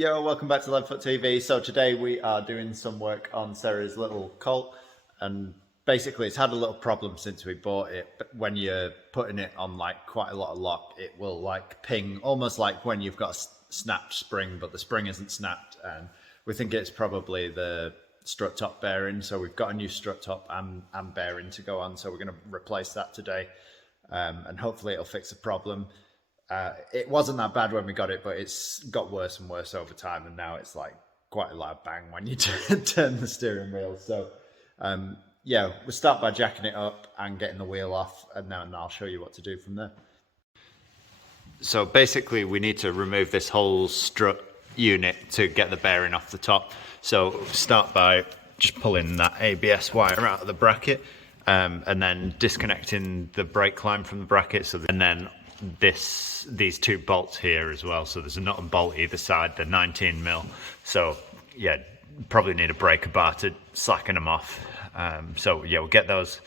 Yo, welcome back to LeadFoot TV. So today we are doing some work on Sarah's little Colt, and basically it's had a little problem since we bought it. But when you're putting it on like quite a lot of lock, it will like ping, almost like when you've got a snapped spring, but the spring isn't snapped. And we think it's probably the strut top bearing. So we've got a new strut top and bearing to go on. So we're going to replace that today, and hopefully it'll fix the problem. It wasn't that bad when we got it, but it's got worse and worse over time, and now it's like quite a loud bang when you turn the steering wheel. So yeah, we'll start by jacking it up and getting the wheel off, and then I'll show you what to do from there. So basically we need to remove this whole strut unit to get the bearing off the top. So start by just pulling that ABS wire out of the bracket, and then disconnecting the brake line from the bracket. So and then these two bolts here as well. So there's a nut and bolt either side. They're 19mm. So yeah, probably need a breaker bar to slacken them off. So yeah, we'll get those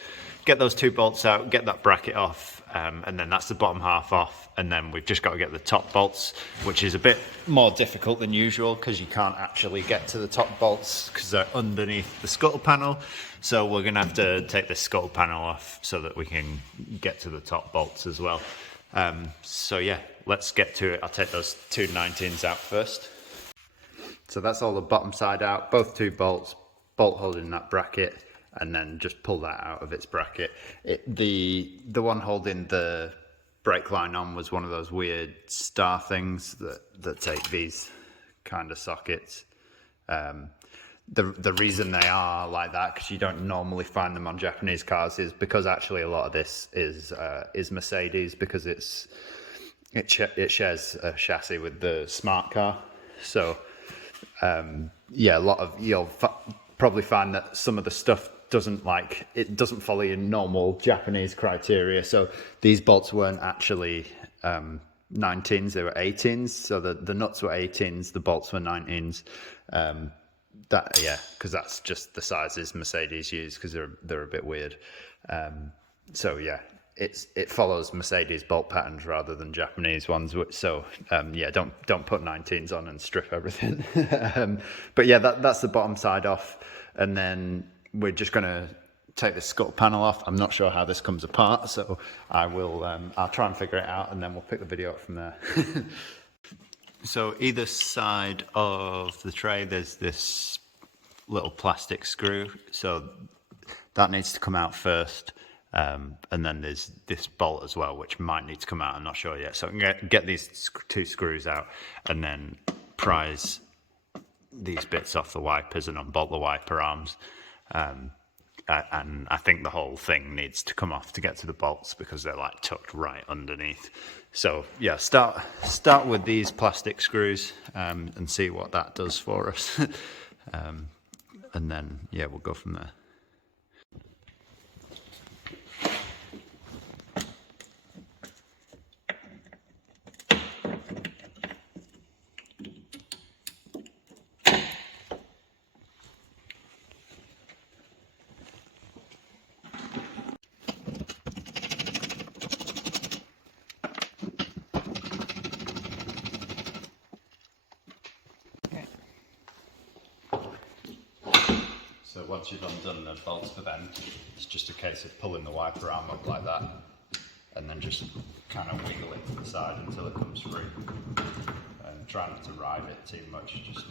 two bolts out, get that bracket off, and then that's the bottom half off. And then we've just got to get the top bolts, which is a bit more difficult than usual because you can't actually get to the top bolts because they're underneath the scuttle panel. So we're gonna have to take the scuttle panel off so that we can get to the top bolts as well. So yeah, let's get to it. I'll take those two 19s out first. So that's all the bottom side out, both two bolts, bolt holding that bracket, and then just pull that out of its bracket. The one holding the brake line on was one of those weird star things that take these kind of sockets. The reason they are like that, because you don't normally find them on Japanese cars, is because actually a lot of this is Mercedes, because it shares a chassis with the smart car. So yeah, you'll probably find that some of the stuff doesn't follow your normal Japanese criteria. So these bolts weren't actually 19s, they were 18s. So the nuts were 18s, the bolts were 19s. Because that's just the sizes Mercedes use, because they're a bit weird. So yeah, it follows Mercedes bolt patterns rather than Japanese ones. So yeah, don't put 19s on and strip everything. But yeah, that's the bottom side off, and then we're just gonna take the scuttle panel off. I'm not sure how this comes apart, so I'll try and figure it out, and then we'll pick the video up from there. So either side of the tray, there's this little plastic screw. So that needs to come out first. And then there's this bolt as well, which might need to come out. I'm not sure yet. So I can get these two screws out and then prise these bits off the wipers and unbolt the wiper arms. And I think the whole thing needs to come off to get to the bolts because they're like tucked right underneath. So yeah, start with these plastic screws and see what that does for us. And then yeah, we'll go from there. So once you've undone the bolts for them, it's just a case of pulling the wiper arm up like that, and then just kind of wiggle it to the side until it comes free. And try not to ride it too much, just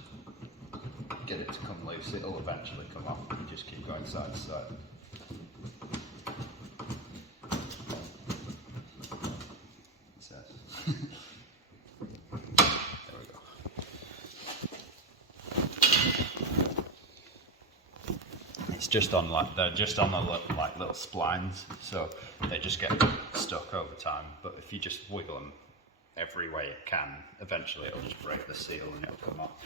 get it to come loose. It'll eventually come off, and just keep going side to side. Just on they're just on the like little splines, so they just get stuck over time. But if you just wiggle them every way it can, eventually it'll just break the seal and it'll come off.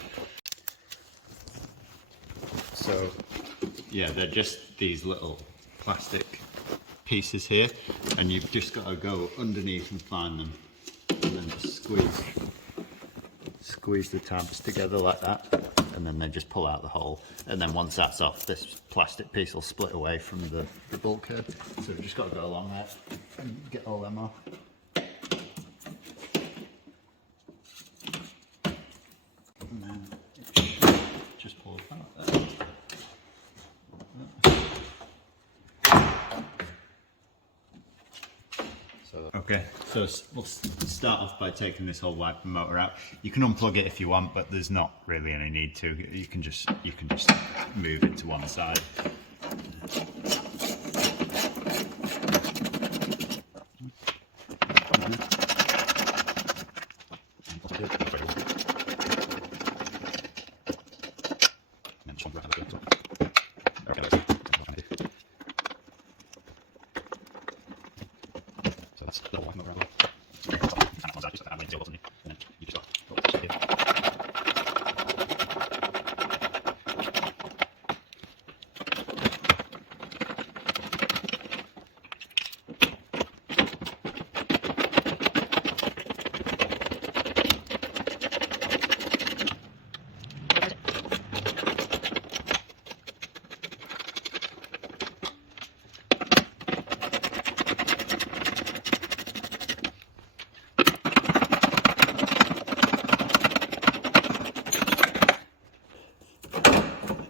So yeah, they're just these little plastic pieces here, and you've just got to go underneath and find them, and then just squeeze the tabs together like that, and then they just pull out the hole. And then once that's off, this plastic piece will split away from the bulkhead. So we've just got to go along there and get all them off. And then it should just pull apart there. Okay, so we'll start off by taking this whole wiper motor out. You can unplug it if you want, but there's not really any need to. You can just move it to one side.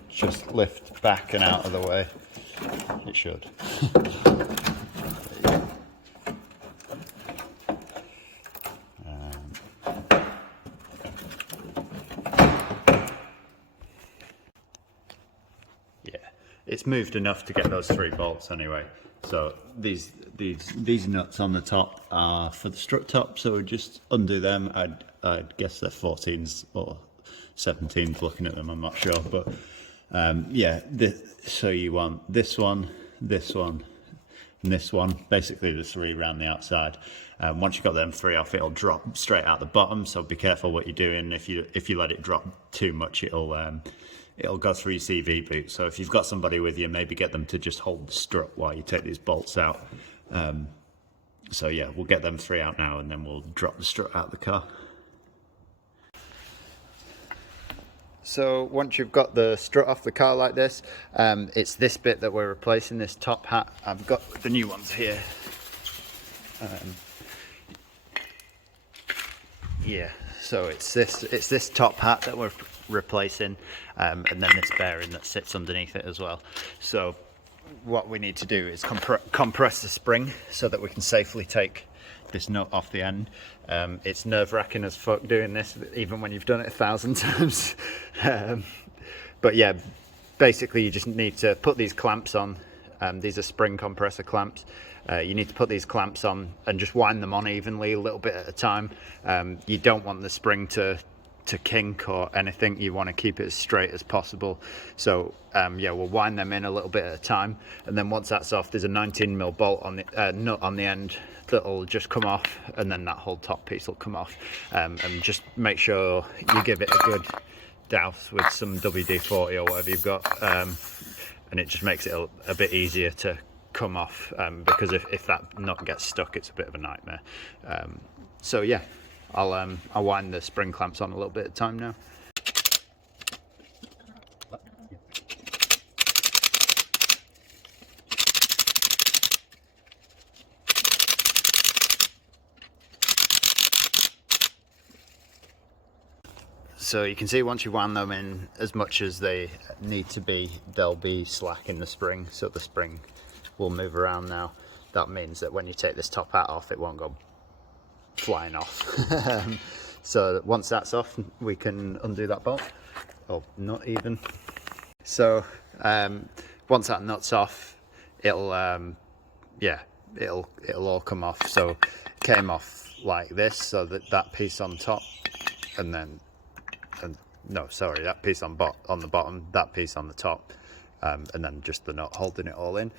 Just lift back and out of the way. It should. Yeah, it's moved enough to get those 3 bolts anyway. So these nuts on the top are for the strut top, so just undo them. I'd guess they're 14s or 17s looking at them, I'm not sure, but yeah, so you want this one, and this one, basically the 3 around the outside. Once you've got them 3 off, it'll drop straight out the bottom, so be careful what you're doing. If you let it drop too much, it'll go through your CV boot. So if you've got somebody with you, maybe get them to just hold the strut while you take these bolts out. So yeah, we'll get them 3 out now, and then we'll drop the strut out of the car. So once you've got the strut off the car like this, it's this bit that we're replacing, this top hat. I've got the new ones here. Yeah, so it's this top hat that we're replacing, and then this bearing that sits underneath it as well. So what we need to do is compress the spring so that we can safely take this nut off the end. It's nerve-wracking as fuck doing this, even when you've done it 1,000 times. But yeah, basically you just need to put these clamps on. These are spring compressor clamps. You need to put these clamps on and just wind them on evenly, a little bit at a time. You don't want the spring to kink or anything. You want to keep it as straight as possible. So yeah, we'll wind them in a little bit at a time, and then once that's off, there's a 19mm bolt on the nut on the end that'll just come off, and then that whole top piece will come off. And just make sure you give it a good douse with some WD-40 or whatever you've got, and it just makes it a bit easier to come off, because if that nut gets stuck, it's a bit of a nightmare. So yeah, I'll wind the spring clamps on a little bit at a time now. So you can see once you wound them in as much as they need to be, they'll be slack in the spring, so the spring will move around now. That means that when you take this top hat off, it won't go flying off. So once that's off, we can undo that bolt. Oh, not even. So once that nut's off, it'll yeah, it'll all come off. So it came off like this, so that piece on top, and then no, sorry, that piece on the bottom, that piece on the top, and then just the nut holding it all in.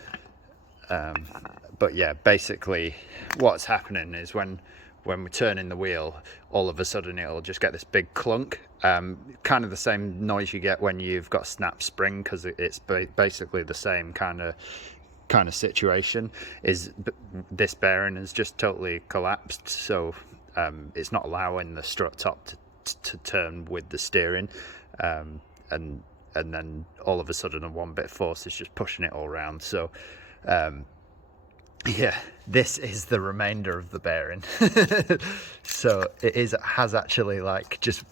But yeah, basically what's happening is when we're turning the wheel, all of a sudden it'll just get this big clunk, kind of the same noise you get when you've got snap spring, because it's basically the same kind of situation. Is this bearing has just totally collapsed, so it's not allowing the strut top to turn with the steering, and then all of a sudden a one bit of force is just pushing it all around. So yeah, this is the remainder of the bearing. So it has actually like just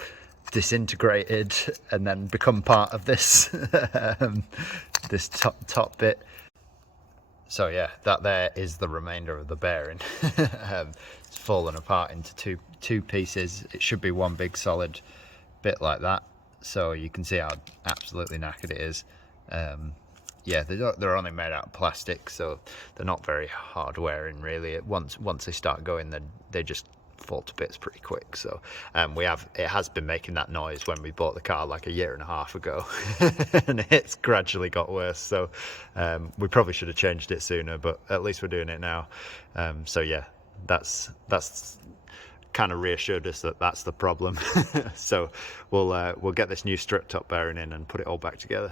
disintegrated and then become part of this this top bit. So yeah, that there is the remainder of the bearing. It's fallen apart into two pieces. It should be one big solid bit like that. So you can see how absolutely knackered it is. Yeah, they're only made out of plastic, so they're not very hard wearing really. Once they start going, then they just fall to bits pretty quick. So it has been making that noise when we bought the car like a year and a half ago, and it's gradually got worse. So we probably should have changed it sooner, but at least we're doing it now. So yeah, that's kind of reassured us that that's the problem. So we'll get this new strut top bearing in and put it all back together.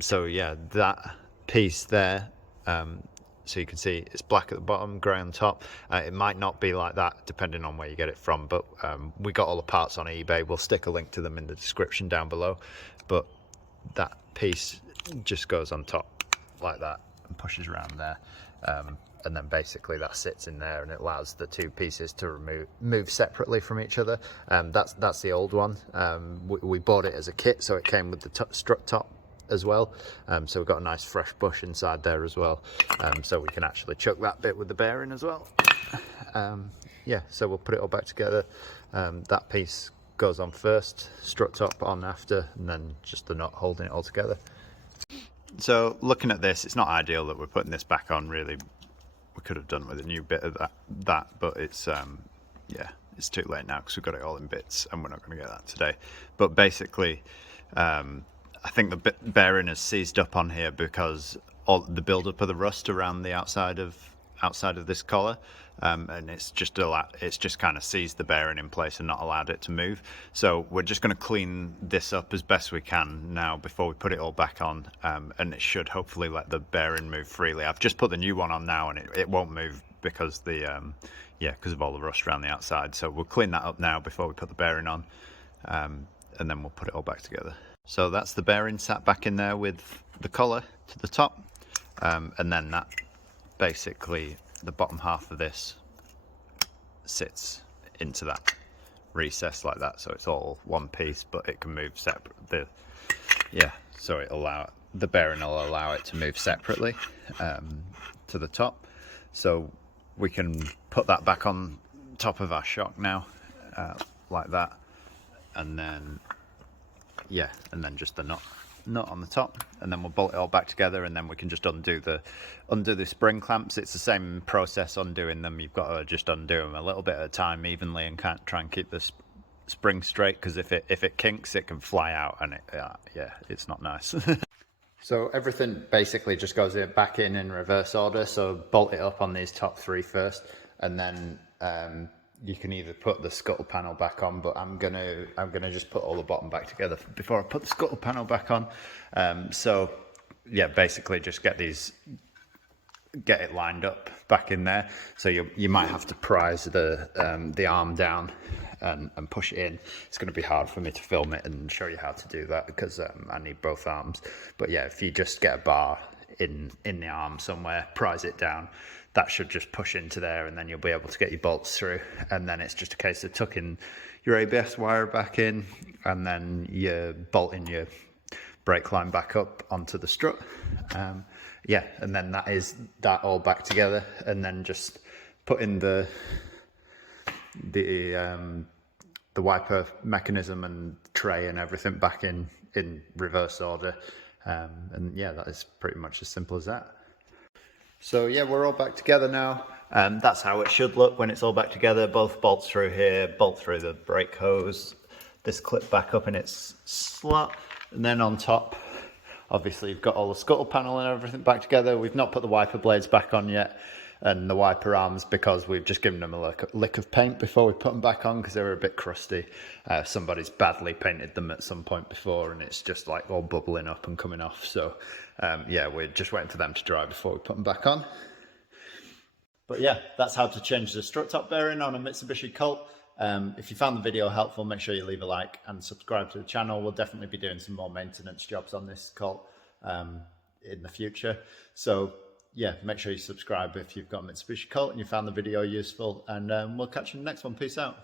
So yeah, that piece there, so you can see it's black at the bottom, grey on top. It might not be like that depending on where you get it from, but we got all the parts on eBay. We'll stick a link to them in the description down below. But that piece just goes on top like that and pushes around there, and then basically that sits in there and it allows the two pieces to move separately from each other. That's the old one. We bought it as a kit, so it came with the strut top as well, so we've got a nice fresh bush inside there as well, so we can actually chuck that bit with the bearing as well. Yeah, so we'll put it all back together. That piece goes on first, strut top on after, and then just the nut holding it all together. So looking at this, it's not ideal that we're putting this back on really. We could have done with a new bit of that, but it's yeah, it's too late now because we've got it all in bits and we're not going to get that today. But basically I think the bearing is seized up on here because all the build-up of the rust around the outside of this collar, and it's just kind of seized the bearing in place and not allowed it to move. So we're just going to clean this up as best we can now before we put it all back on, and it should hopefully let the bearing move freely. I've just put the new one on now and it won't move because because of all the rust around the outside. So we'll clean that up now before we put the bearing on, and then we'll put it all back together. So that's the bearing sat back in there with the collar to the top, and then that basically the bottom half of this sits into that recess like that, so it's all one piece but it can move separate. So the bearing will allow it to move separately to the top, so we can put that back on top of our shock now, like that, and then just the nut on the top, and then we'll bolt it all back together, and then we can just undo the spring clamps. It's the same process undoing them. You've got to just undo them a little bit at a time evenly and can't try and keep the spring straight, because if it kinks it can fly out, and it's not nice. So everything basically just goes back in reverse order, so bolt it up on these top three first, and then you can either put the scuttle panel back on, but I'm gonna just put all the bottom back together before I put the scuttle panel back on. So yeah, basically just get it lined up back in there. So you might have to prise the arm down and push it in. It's going to be hard for me to film it and show you how to do that because I need both arms. But yeah, if you just get a bar in the arm somewhere, prise it down, that should just push into there, and then you'll be able to get your bolts through. And then it's just a case of tucking your ABS wire back in, and then you're bolting your brake line back up onto the strut. Yeah, and then that all back together, and then just putting the wiper mechanism and tray and everything back in reverse order. And yeah, that is pretty much as simple as that. So yeah, we're all back together now. That's how it should look when it's all back together. Both bolts through here, bolt through the brake hose, this clip back up in its slot, and then on top, obviously you've got all the scuttle panel and everything back together. We've not put the wiper blades back on yet, and the wiper arms, because we've just given them a lick of paint before we put them back on because they were a bit crusty. Somebody's badly painted them at some point before, and it's just like all bubbling up and coming off. So yeah, we're just waiting for them to dry before we put them back on. But yeah, that's how to change the strut top bearing on a Mitsubishi Colt. If you found the video helpful, make sure you leave a like and subscribe to the channel. We'll definitely be doing some more maintenance jobs on this Colt in the future. So yeah, make sure you subscribe if you've got a Mitsubishi Colt and you found the video useful, and we'll catch you in the next one. Peace out.